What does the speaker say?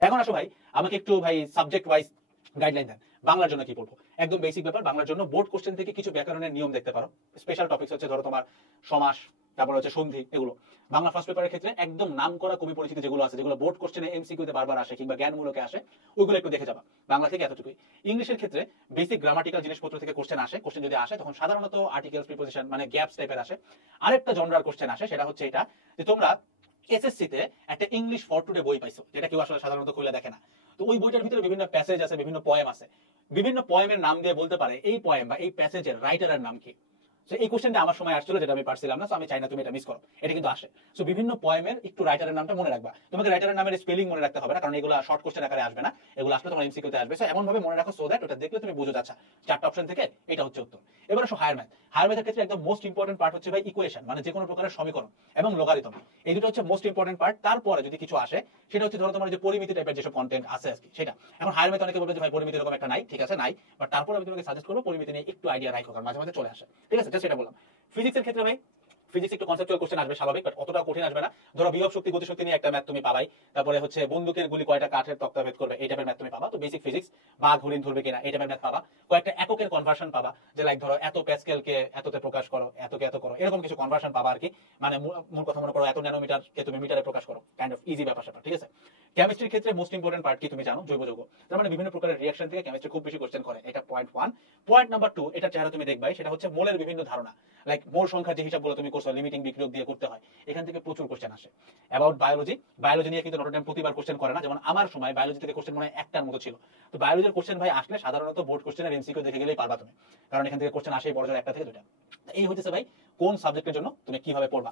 এখন আসো ভাই, আমাকে একটু ভাই সাবজেক্ট ওয়াইজ গাইডলাইন দেন। বাংলার জন্য কি পড়বো? একদম বেসিক ব্যাপার, বাংলার জন্য বোর্ড কোশ্চেন থেকে কিছু ব্যাকরণের নিয়ম দেখতে পারো। স্পেশাল টপিকস হচ্ছে ধরো তোমার সমাস, তারপর হচ্ছে সন্ধি, এগুলো বাংলা ফার্স্ট পেপারের ক্ষেত্রে একদম নাম করা কবি পরিচিতি যেগুলো আছে, যেগুলো বোর্ড কোশ্চেনে এমসিকিউতে বারবার আসে কিংবা জ্ঞানমূলকে আসে, ওইগুলো একটু দেখে যাবা। বাংলা থেকে এতটুকুই। ইংলিশের ক্ষেত্রে বেসিক গ্রামাটিক্যাল জিনিসপত্র থেকে কোশ্চেন আসে। কোশ্চেন যদি আসে তখন সাধারণত আর্টিকেলস, প্রিপোজিশন মানে গ্যাপস টাইপের আসে। আরেকটা জনরার কোশ্চেন আসে, সেটা হচ্ছে এটা যে তোমরা এসএসসি তে একটা ইংলিশ ফর টুডে বই পাইছো, যেটা কেউ আসলে সাধারণত খুলে দেখে না। তো ওই বইটার ভিতরে বিভিন্ন প্যাসেজ আছে, বিভিন্ন পয়েম আছে। বিভিন্ন পয়েমের নাম দিয়ে বলতে পারে এই পয়েম বা এই প্যাসেজের রাইটারের নাম কি। তো এই কোশ্চেনটা আমার সময় আসছিল, যেটা আমি পারছিলাম না, তো আমি চাই না তুমি এটা মিস করো। এটা কিন্তু আসে। সো বিভিন্ন পয়েমের একটু রাইটারের নামটা মনে রাখবা। তোমাকে রাইটারের নামের স্পেলিং মনে রাখতে হবে না, কারণ এগুলো শর্ট কোশ্চেন আকারে আসবে না, এগুলো আসলে তোমার এমসিকিউ তে আসবে। সো এমন ভাবে মনে রাখো সো দ্যাট ওটা দেখলে তুমি বুঝো যাচ্ছা চারটা অপশন থেকে এটা হচ্ছে উত্তর। এবার আসো হায়ার ম্যাথ। হায়ার ম্যাথের ক্ষেত্রে একদম মোস্ট ইম্পর্টেন্ট পার্ট হচ্ছে ভাই ইকুয়েশন, মানে যে কোনো প্রকারের সমীকরণ এবং লগারিদম। এই দুটো হচ্ছে মোস্ট ইম্পর্টেন্ট পার্ট। তারপরে যদি কিছু আসে সেটা হচ্ছে ধরো তোমার যে পরিমিতি টাইপের যেসব কন্টেন্ট আছে আর কি, সেটা। এখন হায়ার ম্যাথ অনেকে বলবে যে ভাই পরিমিতি এরকম একটা নাই, ঠিক আছে নাই, বাট তারপরে আমি তোমাকে সাজেস্ট করবো পরিমিতি নিয়ে একটু আইডিয়া রাখো, কারণ মাঝে মাঝে চলে আসে। ঠিক আছে, জাস্ট এটা বললাম। ফিজিক্সের ক্ষেত্রে ভাই ফিজিক্স একটু কনসেপচুয়াল কোশ্চেন আসবে স্বাভাবিক, বাট অতটা কঠিন আসবে না। ধরো বিভব শক্তি গতিশক্তি নিয়ে একটা ম্যাথ তুমি পাবাই। তারপরে হচ্ছে বন্দুকের গুলি কয়টা কাঠের তক্তা ভেদ করবে, এই টাইপের ম্যাথ তুমি পাবা। তো বেসিক ফিজিক্স। বাঘ হরিণ ধরবে কিনা, এই টাইপের ম্যাথ পাবা। কয়েকটা এককের কনভার্সন পাবা, যে লাইক ধরো এত প্যাসকেলকে এততে প্রকাশ করো, এতকে এত করো, এরকম কিছু কনভার্সন পাবা আর কি। মানে মূল কথা মনে করো এত ন্যানোমিটারকে তুমি মিটারে প্রকাশ করো, কাইন্ড অফ ইজি ব্যাপার স্যাপার। ঠিক আছে। কেমিস্ট্রির ক্ষেত্রে মোস্ট ইম্পর্টেন্ট পার্ট কি তুমি জানো? জৈব যৌগ। তার মানে বিভিন্ন প্রকারের রিঅ্যাকশন থেকে কেমিস্ট্রি খুব বেশি কোশ্চেন করে, এটা পয়েন্ট 1। পয়েন্ট নাম্বার 2, এটা চেহারা তুমি দেখবাই, সেটা হচ্ছে মোলের বিভিন্ন ধারণা। লাইক মোল সংখ্যা যে হিসাবগুলো তুমি করছো লিমিটিং বিক্রিয়ক দিয়ে করতে হয়, এখান থেকে প্রচুর কোশ্চেন আসে। অ্যাবাউট বায়োলজি, বায়োলজি নিয়ে কিন্তু নটরডেম প্রতিবার কোশ্চেন করে না, যেমন আমার সময় বায়োলজি থেকে কোশ্চেন মনে হয় একটার মতো ছিল। তো বায়োলজির কোশ্চেন ভাই আসলে সাধারণত বোর্ড কোশ্চেনের এমসিকিউ দেখে গেলেই পারবা তুমি, কারণ এখান থেকে কোশ্চেন আসে বড় জোর একটা থেকে দুটা। এই হচ্ছে ভাই কোন সাবজেক্টের জন্য তুমি কিভাবে পড়বা।